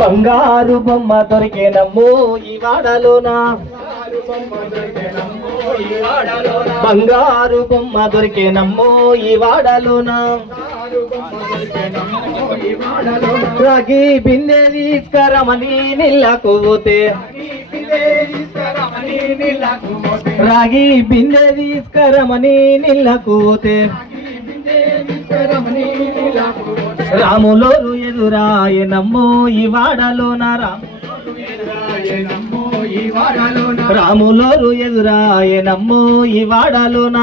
బంగారు బొమ్మ దొరికేనమ్మో ఈ వాడలోనా, బంగారు బొమ్మ దొరికేనమ్మో ఈ వాడలోనా, రాగి బిందె తీసుకరమని నీళ్ళకు పోతే, రాగి బిందె తీసుకరమని నీళ్ళకు పోతే, రాములోరు ఎదురాయనమ్మో ఈ వాడలోన, రాములోరు ఎదురాయనమ్మో ఈ వాడలోన,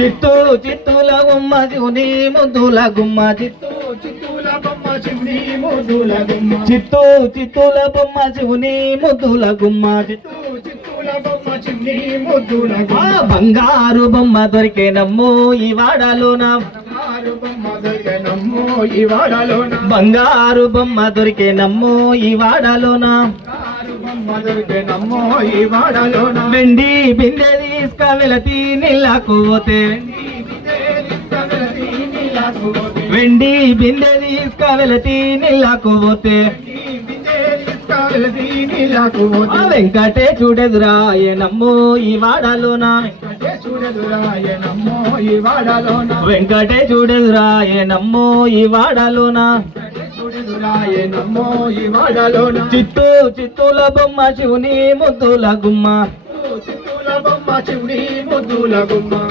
చిత్తూ చిత్తూల గుమ్మ శివుని ముద్దుల గుమ్మ, చిత్తూ చిత్తూల బొమ్మ శివుని ముద్దుల గుమ్మ, చిత్తూ చిత్తూల బొమ్మ శివుని ముద్దుల గుమ్మ, చిత్తూ చిత్తూల బొమ్మ శివుని ముద్దుల గుమ్మ. బంగారు బొమ్మ దొరికేనమ్మో ఈ వాడలోన, బంగారు బొమ్మ దొరికేనమ్మో ఈ వాడలోన, బంగారు బొమ్మ దొరికేనమ్మో ఈ వాడలోన, వెండి బిందె తీసుక వెళతి నీళ్ళకు పోతే, వెండి బిందె తీసుక వెళతి నీళ్ళకు పోతే, వెంకటేశుడెదురాయనమ్మో ఈ వాడలోన, వెంకటేశుడెదురాయనమ్మో ఈ వాడలోన, చిత్తూ చిత్తూల బొమ్మ శివుని ముద్దుల గుమ్మ,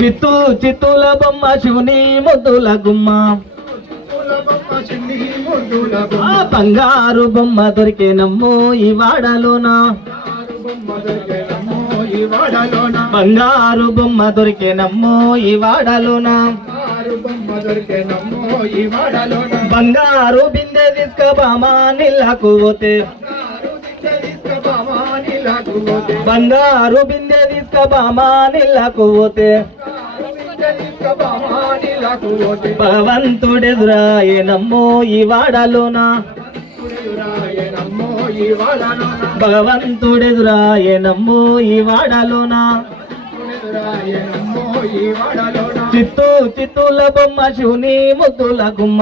చిత్తూ చిత్తూల బొమ్మ శివుని ముద్దుల గుమ్మ. బంగారు బొమ్మ దొరికేనమ్మో ఈ వాడలోన, బంగారు బొమ్మ దొరికేనమ్మో ఈ వాడలోన, బంగారు బిందె తీసుక బామా నీళ్ళకు పోతే, బంగారు బిందె తీసుక బామా నీళ్ళకు పోతే, భగవంతుడెదురాయనమ్మో ఈ వాడలోన, భగవంతుడెదురాయనమ్మో ఈ వాడలోన, చిత్తూ చిత్తూల బొమ్మ శివుని ముద్దుల గుమ్మ,